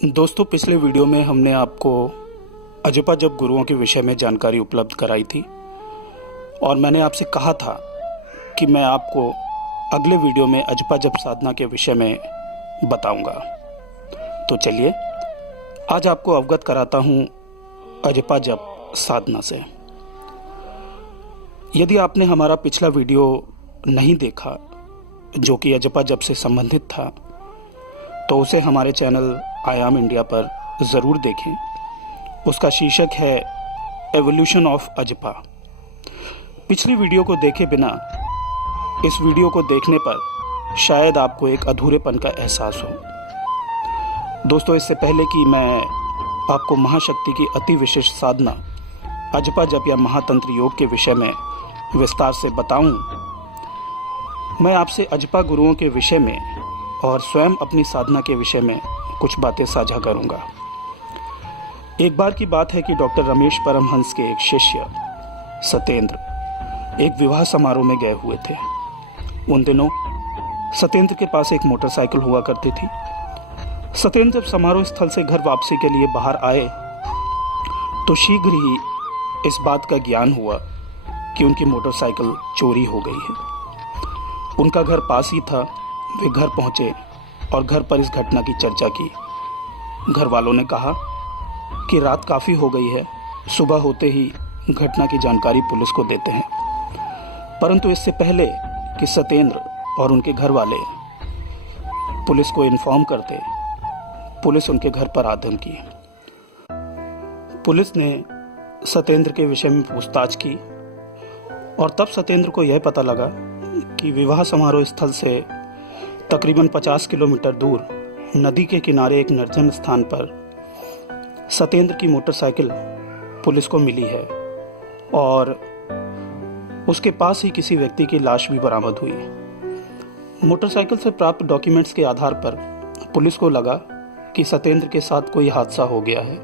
दोस्तों, पिछले वीडियो में हमने आपको अजपाजप गुरुओं के विषय में जानकारी उपलब्ध कराई थी और मैंने आपसे कहा था कि मैं आपको अगले वीडियो में अजपाजप साधना के विषय में बताऊंगा। तो चलिए आज आपको अवगत कराता हूं अजपाजप साधना से। यदि आपने हमारा पिछला वीडियो नहीं देखा जो कि अजपाजप से संबंधित था तो उसे हमारे चैनल आयाम इंडिया पर ज़रूर देखें। उसका शीर्षक है एवोल्यूशन ऑफ अजपा। पिछली वीडियो को देखे बिना इस वीडियो को देखने पर शायद आपको एक अधूरेपन का एहसास हो। दोस्तों, इससे पहले कि मैं आपको महाशक्ति की अति विशिष्ट साधना अजपाजप या महातंत्र योग के विषय में विस्तार से बताऊं, मैं आपसे अजपा गुरुओं के विषय में और स्वयं अपनी साधना के विषय में कुछ बातें साझा करूंगा। एक बार की बात है कि डॉक्टर रमेश परमहंस के एक शिष्य सत्येंद्र एक विवाह समारोह में गए हुए थे। उन दिनों सत्येंद्र के पास एक मोटरसाइकिल हुआ करती थी। सत्येंद्र जब समारोह स्थल से घर वापसी के लिए बाहर आए तो शीघ्र ही इस बात का ज्ञान हुआ कि उनकी मोटरसाइकिल चोरी हो गई है। उनका घर पास ही था। वे घर पहुंचे और घर पर इस घटना की चर्चा की। घर वालों ने कहा कि रात काफ़ी हो गई है, सुबह होते ही घटना की जानकारी पुलिस को देते हैं। परंतु इससे पहले कि सत्येंद्र और उनके घर वाले पुलिस को इन्फॉर्म करते, पुलिस उनके घर पर आदम की। पुलिस ने सत्येंद्र के विषय में पूछताछ की और तब सत्येंद्र को यह पता लगा कि विवाह समारोह स्थल से तकरीबन 50 किलोमीटर दूर नदी के किनारे एक निर्जन स्थान पर सत्येंद्र की मोटरसाइकिल पुलिस को मिली है और उसके पास ही किसी व्यक्ति की लाश भी बरामद हुई। मोटरसाइकिल से प्राप्त डॉक्यूमेंट्स के आधार पर पुलिस को लगा कि सत्येंद्र के साथ कोई हादसा हो गया है।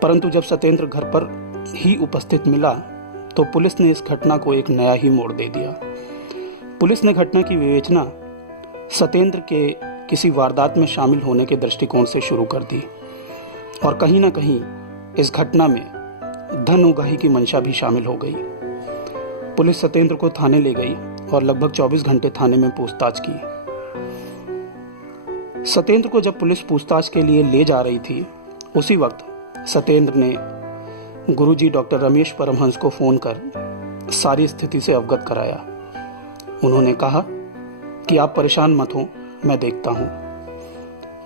परंतु जब सत्येंद्र घर पर ही उपस्थित मिला तो पुलिस ने इस घटना को एक नया ही मोड़ दे दिया। पुलिस ने घटना की विवेचना सत्येंद्र के किसी वारदात में शामिल होने के दृष्टिकोण से शुरू कर दी और कहीं ना कहीं इस घटना में धन उगाही की मंशा भी शामिल हो गई। पुलिस सत्येंद्र को थाने ले गई और लगभग 24 घंटे थाने में पूछताछ की। सत्येंद्र को जब पुलिस पूछताछ के लिए ले जा रही थी उसी वक्त सत्येंद्र ने गुरुजी डॉक्टर रमेश परमहंस को फोन कर सारी स्थिति से अवगत कराया। उन्होंने कहा कि आप परेशान मत हो, मैं देखता हूं।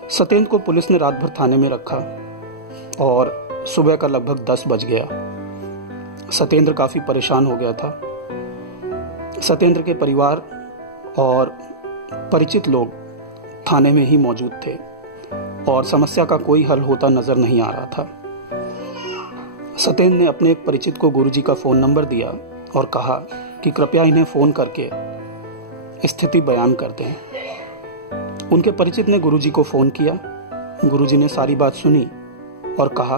सत्येंद्र को पुलिस ने रात भर थाने में रखा और सुबह का लगभग 10 बज गया। सत्येंद्र काफी परेशान हो गया था। सत्येंद्र के परिवार और परिचित लोग थाने में ही मौजूद थे और समस्या का कोई हल होता नजर नहीं आ रहा था। सत्येंद्र ने अपने एक परिचित को गुरुजी का फोन नंबर दिया और कहा कि कृपया इन्हें फोन करके स्थिति बयान करते हैं। उनके परिचित ने गुरुजी को फोन किया। गुरुजी ने सारी बात सुनी और कहा,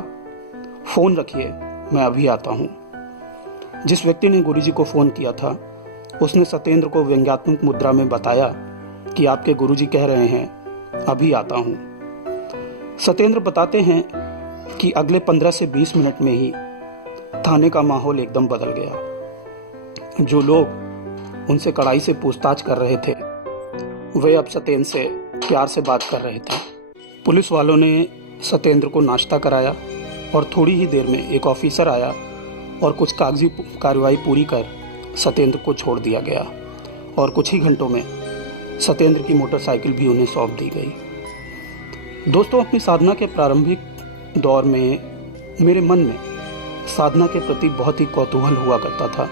फोन रखिए, मैं अभी आता हूं। जिस व्यक्ति ने गुरुजी को फोन किया था उसने सत्येंद्र को व्यंग्यात्मक मुद्रा में बताया कि आपके गुरुजी कह रहे हैं, अभी आता हूं। सत्येंद्र बताते हैं कि अगले 15 से 20 मिनट में ही थाने का माहौल एकदम बदल गया। जो लोग उनसे कड़ाई से पूछताछ कर रहे थे वे अब सत्येंद्र से प्यार से बात कर रहे थे। पुलिस वालों ने सत्येंद्र को नाश्ता कराया और थोड़ी ही देर में एक ऑफिसर आया और कुछ कागजी कार्रवाई पूरी कर सत्येंद्र को छोड़ दिया गया और कुछ ही घंटों में सत्येंद्र की मोटरसाइकिल भी उन्हें सौंप दी गई। दोस्तों, अपनी साधना के प्रारंभिक दौर में मेरे मन में साधना के प्रति बहुत ही कौतूहल हुआ करता था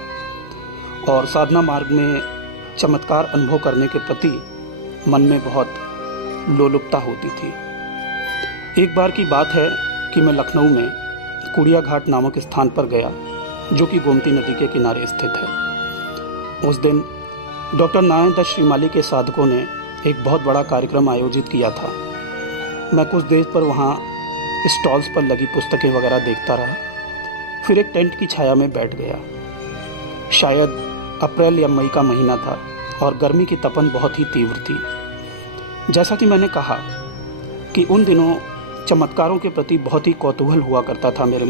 और साधना मार्ग में चमत्कार अनुभव करने के प्रति मन में बहुत लोलुपता होती थी। एक बार की बात है कि मैं लखनऊ में कुड़िया घाट नामक स्थान पर गया जो कि गोमती नदी के किनारे स्थित है। उस दिन डॉक्टर नारायण दत्त श्रीमाली के साधकों ने एक बहुत बड़ा कार्यक्रम आयोजित किया था। मैं कुछ देर पर वहाँ स्टॉल्स पर लगी पुस्तकें वगैरह देखता रहा, फिर एक टेंट की छाया में बैठ गया। शायद अप्रैल या मई का महीना था और गर्मी की तपन बहुत ही तीव्र थी। जैसा कि मैंने कहा कि उन दिनों चमत्कारों के प्रति बहुत ही कौतूहल हुआ करता था मेरे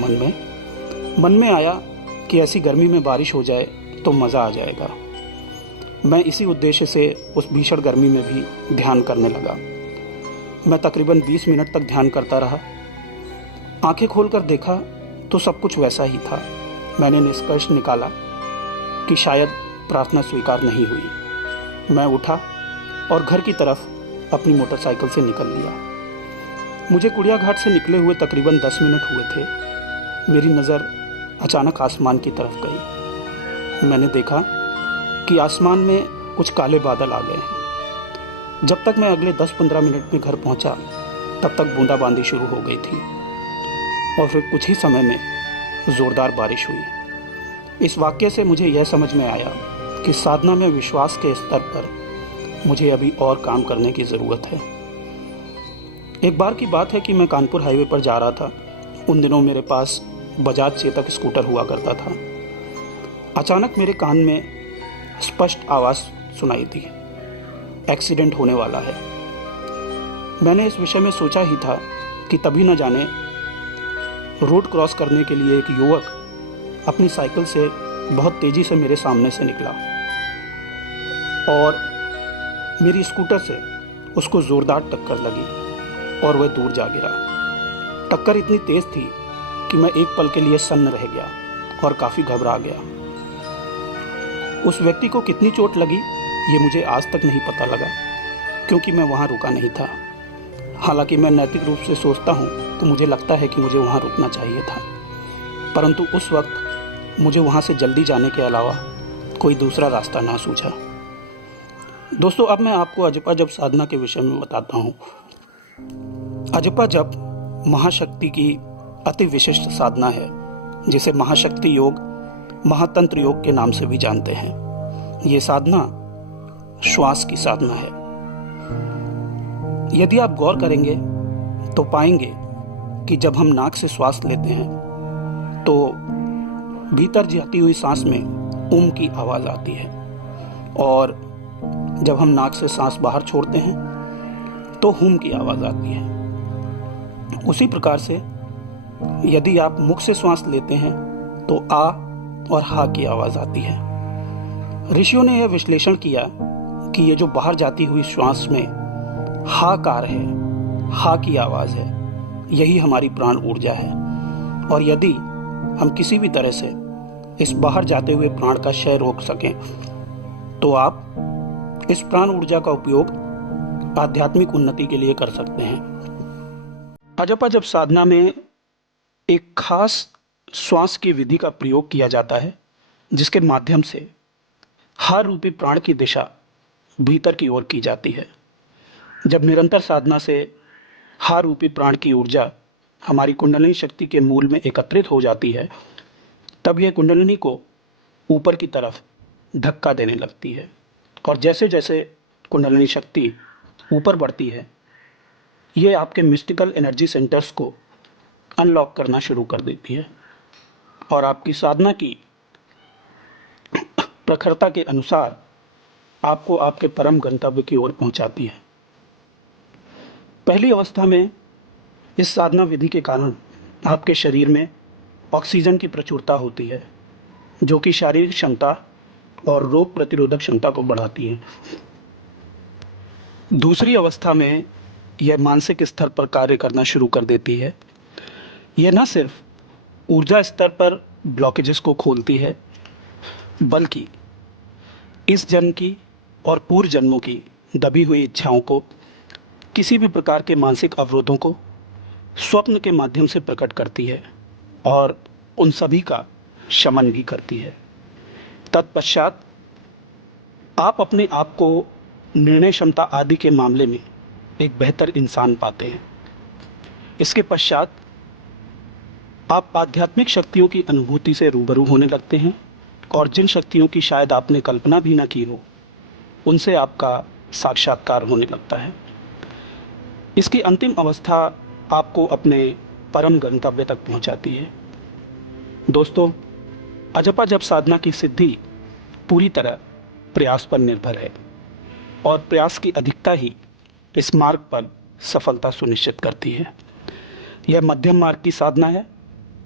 मन में आया कि ऐसी गर्मी में बारिश हो जाए तो मज़ा आ जाएगा। मैं इसी उद्देश्य से उस भीषण गर्मी में भी ध्यान करने लगा। मैं तकरीबन 20 मिनट तक ध्यान करता रहा। आंखें खोलकर देखा तो सब कुछ वैसा ही था। मैंने निष्कर्ष निकाला कि शायद प्रार्थना स्वीकार नहीं हुई। मैं उठा और घर की तरफ अपनी मोटरसाइकिल से निकल लिया। मुझे कुड़िया घाट से निकले हुए तकरीबन 10 मिनट हुए थे। मेरी नज़र अचानक आसमान की तरफ गई। मैंने देखा कि आसमान में कुछ काले बादल आ गए हैं। जब तक मैं अगले 10-15 मिनट में घर पहुंचा, तब तक बूंदाबांदी शुरू हो गई थी और फिर कुछ ही समय में ज़ोरदार बारिश हुई। इस वाक्य से मुझे यह समझ में आया कि साधना में विश्वास के स्तर पर मुझे अभी और काम करने की ज़रूरत है। एक बार की बात है कि मैं कानपुर हाईवे पर जा रहा था। उन दिनों मेरे पास बजाज चेतक स्कूटर हुआ करता था। अचानक मेरे कान में स्पष्ट आवाज़ सुनाई दी, एक्सीडेंट होने वाला है। मैंने इस विषय में सोचा ही था कि तभी न जाने रोड क्रॉस करने के लिए एक युवक अपनी साइकिल से बहुत तेज़ी से मेरे सामने से निकला और मेरी स्कूटर से उसको ज़ोरदार टक्कर लगी और वह दूर जा गिरा। टक्कर इतनी तेज़ थी कि मैं एक पल के लिए सन्न रह गया और काफ़ी घबरा गया। उस व्यक्ति को कितनी चोट लगी ये मुझे आज तक नहीं पता लगा, क्योंकि मैं वहाँ रुका नहीं था। हालांकि मैं नैतिक रूप से सोचता हूँ तो मुझे लगता है कि मुझे वहाँ रुकना चाहिए था, परंतु उस वक्त मुझे वहाँ से जल्दी जाने के अलावा कोई दूसरा रास्ता ना सूझा। दोस्तों, अब मैं आपको अजपा जप साधना के विषय में बताता हूँ। अजपा जप महाशक्ति की अति विशिष्ट साधना है, जिसे महाशक्ति योग, महातंत्र योग के नाम से भी जानते हैं। ये साधना श्वास की साधना है। यदि आप गौर करेंगे तो पाएंगे कि जब हम नाक से श्वास लेते हैं तो भीतर जाती हुई सांस में उम की आवाज़ आती है, और जब हम नाक से सांस बाहर छोड़ते हैं तो हुम की आवाज़ आती है। उसी प्रकार से यदि आप मुख से श्वास लेते हैं तो आ और हा की आवाज़ आती है। ऋषियों ने यह विश्लेषण किया कि ये जो बाहर जाती हुई श्वास में हाकार है, हा की आवाज़ है, यही हमारी प्राण ऊर्जा है। और यदि हम किसी भी तरह से इस बाहर जाते हुए प्राण का क्षय रोक सकें तो आप इस प्राण ऊर्जा का उपयोग आध्यात्मिक उन्नति के लिए कर सकते हैं। अजपा जप साधना में एक खास श्वास की विधि का प्रयोग किया जाता है, जिसके माध्यम से हार रूपी प्राण की दिशा भीतर की ओर की जाती है। जब निरंतर साधना से हार रूपी प्राण की ऊर्जा हमारी कुंडलिनी शक्ति के मूल में एकत्रित हो जाती है, तब यह कुंडलिनी को ऊपर की तरफ धक्का देने लगती है, और जैसे जैसे कुंडलिनी शक्ति ऊपर बढ़ती है, ये आपके मिस्टिकल एनर्जी सेंटर्स को अनलॉक करना शुरू कर देती है और आपकी साधना की प्रखरता के अनुसार आपको आपके परम गंतव्य की ओर पहुंचाती है। पहली अवस्था में इस साधना विधि के कारण आपके शरीर में ऑक्सीजन की प्रचुरता होती है, जो कि शारीरिक क्षमता और रोग प्रतिरोधक क्षमता को बढ़ाती है। दूसरी अवस्था में यह मानसिक स्तर पर कार्य करना शुरू कर देती है। यह न सिर्फ ऊर्जा स्तर पर ब्लॉकेजेस को खोलती है, बल्कि इस जन्म की और पूर्व जन्मों की दबी हुई इच्छाओं को, किसी भी प्रकार के मानसिक अवरोधों को स्वप्न के माध्यम से प्रकट करती है और उन सभी का शमन भी करती है। तत्पश्चात आप अपने आप को निर्णय क्षमता आदि के मामले में एक बेहतर इंसान पाते हैं। इसके पश्चात आप आध्यात्मिक शक्तियों की अनुभूति से रूबरू होने लगते हैं, और जिन शक्तियों की शायद आपने कल्पना भी न की हो, उनसे आपका साक्षात्कार होने लगता है। इसकी अंतिम अवस्था आपको अपने परम गंतव्य तक पहुंचाती है। दोस्तों, अजपा जप साधना की सिद्धि पूरी तरह प्रयास पर निर्भर है, और प्रयास की अधिकता ही इस मार्ग पर सफलता सुनिश्चित करती है। यह मध्यम मार्ग की साधना है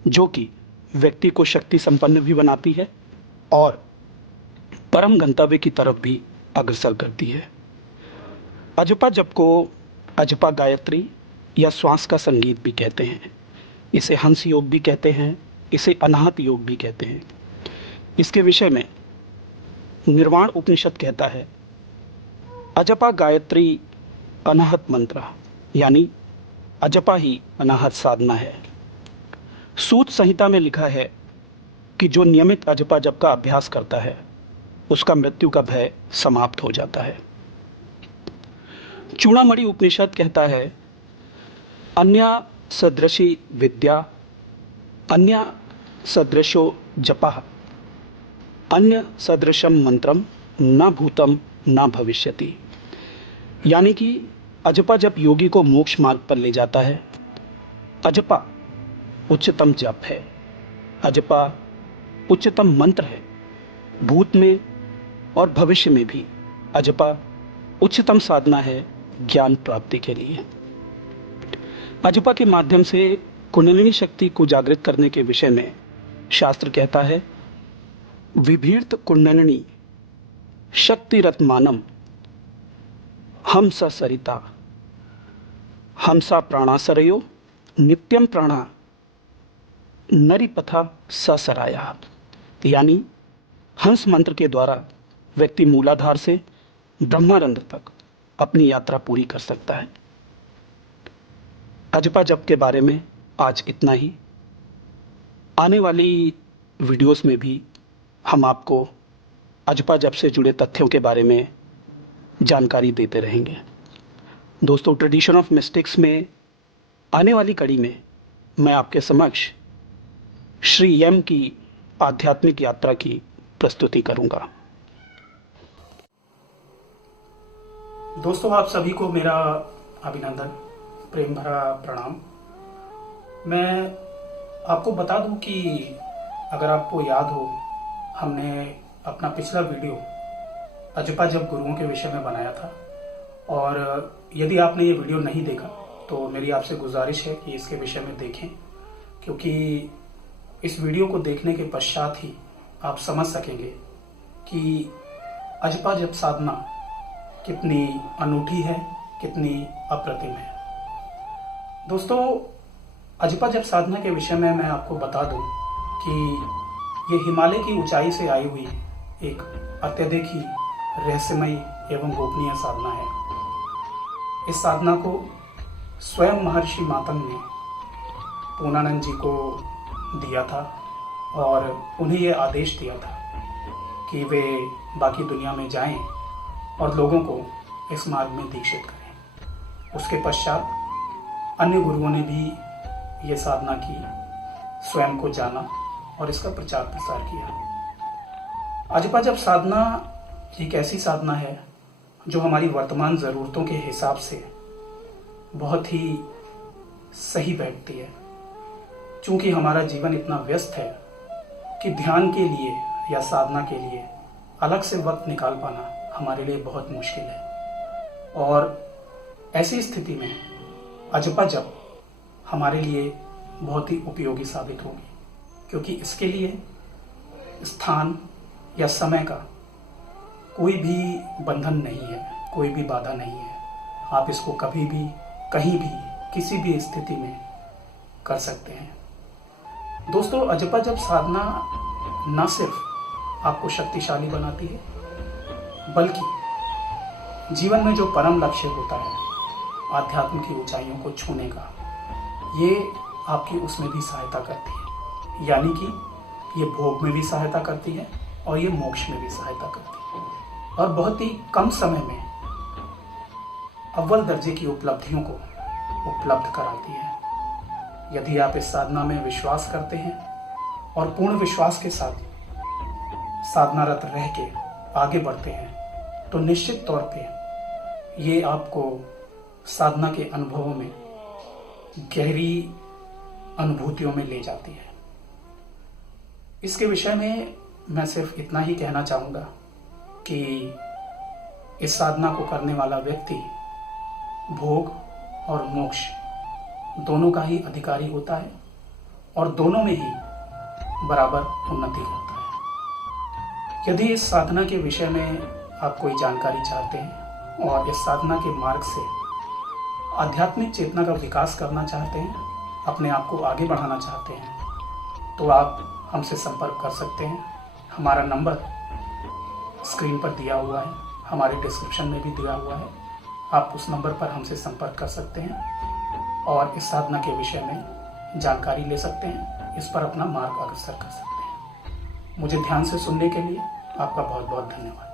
जो कि व्यक्ति को शक्ति संपन्न भी बनाती है और परम गंतव्य की तरफ भी अग्रसर करती है। अजपा जप को अजपा गायत्री या श्वास का संगीत भी कहते हैं। इसे हंस योग भी कहते हैं, इसे अनाहत योग भी कहते हैं। इसके विषय में निर्वाण उपनिषद कहता है, अजपा गायत्री अनाहत मंत्र, यानी अजपा ही अनाहत साधना है। सूत संहिता में लिखा है कि जो नियमित अजपा जप का अभ्यास करता है उसका मृत्यु का भय समाप्त हो जाता है। चूड़ामणि उपनिषद कहता है, अन्या सदृशी विद्या अन्य सदृशो जपः अन्य सदृशम मंत्रम न भूतम न भविष्यति। यानी कि अजपा जप योगी को मोक्ष मार्ग पर ले जाता है। अजपा उच्चतम जप है, अजपा उच्चतम मंत्र है। भूत में और भविष्य में भी अजपा उच्चतम साधना है ज्ञान प्राप्ति के लिए। अजपा के माध्यम से कुंडलिनी शक्ति को जागृत करने के विषय में शास्त्र कहता है, विभीर्त कुंडलिनी शक्तिरत मानम हमसा सरिता हमसा प्राणासरयो नित्यम प्राणा नरिपथा ससराया। यानी हंस मंत्र के द्वारा व्यक्ति मूलाधार से ब्रह्मानंद तक अपनी यात्रा पूरी कर सकता है। अजपा जप के बारे में आज इतना ही। आने वाली वीडियोस में भी हम आपको अजपा जप से जुड़े तथ्यों के बारे में जानकारी देते रहेंगे। दोस्तों, ट्रेडिशन ऑफ मिस्टिक्स में आने वाली कड़ी में मैं आपके समक्ष श्री यम की आध्यात्मिक यात्रा की प्रस्तुति करूंगा। दोस्तों, आप सभी को मेरा अभिनंदन, प्रेम भरा प्रणाम। मैं आपको बता दूं कि अगर आपको याद हो, हमने अपना पिछला वीडियो अजपा जप गुरुओं के विषय में बनाया था, और यदि आपने ये वीडियो नहीं देखा तो मेरी आपसे गुजारिश है कि इसके विषय में देखें, क्योंकि इस वीडियो को देखने के पश्चात ही आप समझ सकेंगे कि अजपा जप साधना कितनी अनूठी है, कितनी अप्रतिम है। दोस्तों, अजपा जप साधना के विषय में मैं आपको बता दूं कि ये हिमालय की ऊंचाई से आई हुई एक अत्यधिक ही रहस्यमयी एवं गोपनीय साधना है। इस साधना को स्वयं महर्षि मातंग ने पूर्णानंद जी को दिया था और उन्हें यह आदेश दिया था कि वे बाकी दुनिया में जाएं और लोगों को इस मार्ग में दीक्षित करें। उसके पश्चात अन्य गुरुओं ने भी ये साधना की, स्वयं को जाना और इसका प्रचार प्रसार किया। अजपा जप साधना एक ऐसी साधना है जो हमारी वर्तमान ज़रूरतों के हिसाब से बहुत ही सही बैठती है। चूँकि हमारा जीवन इतना व्यस्त है कि ध्यान के लिए या साधना के लिए अलग से वक्त निकाल पाना हमारे लिए बहुत मुश्किल है, और ऐसी स्थिति में अजपा जप हमारे लिए बहुत ही उपयोगी साबित होगी, क्योंकि इसके लिए स्थान या समय का कोई भी बंधन नहीं है, कोई भी बाधा नहीं है। आप इसको कभी भी, कहीं भी, किसी भी स्थिति में कर सकते हैं। दोस्तों, अजपा जप साधना न सिर्फ आपको शक्तिशाली बनाती है, बल्कि जीवन में जो परम लक्ष्य होता है, आध्यात्म की ऊंचाइयों को छूने का, ये आपकी उसमें भी सहायता करती है। यानी कि ये भोग में भी सहायता करती है और ये मोक्ष में भी सहायता करती है, और बहुत ही कम समय में अव्वल दर्जे की उपलब्धियों को उपलब्ध कराती है। यदि आप इस साधना में विश्वास करते हैं और पूर्ण विश्वास के साथ साधनारत रह के आगे बढ़ते हैं, तो निश्चित तौर पे ये आपको साधना के अनुभवों में गहरी अनुभूतियों में ले जाती है। इसके विषय में मैं सिर्फ इतना ही कहना चाहूँगा कि इस साधना को करने वाला व्यक्ति भोग और मोक्ष दोनों का ही अधिकारी होता है और दोनों में ही बराबर उन्नति होता है। यदि इस साधना के विषय में आप कोई जानकारी चाहते हैं और इस साधना के मार्ग से आध्यात्मिक चेतना का विकास करना चाहते हैं, अपने आप को आगे बढ़ाना चाहते हैं, तो आप हमसे संपर्क कर सकते हैं। हमारा नंबर स्क्रीन पर दिया हुआ है, हमारे डिस्क्रिप्शन में भी दिया हुआ है। आप उस नंबर पर हमसे संपर्क कर सकते हैं और इस साधना के विषय में जानकारी ले सकते हैं, इस पर अपना मार्ग अग्रसर कर सकते हैं। मुझे ध्यान से सुनने के लिए आपका बहुत बहुत धन्यवाद।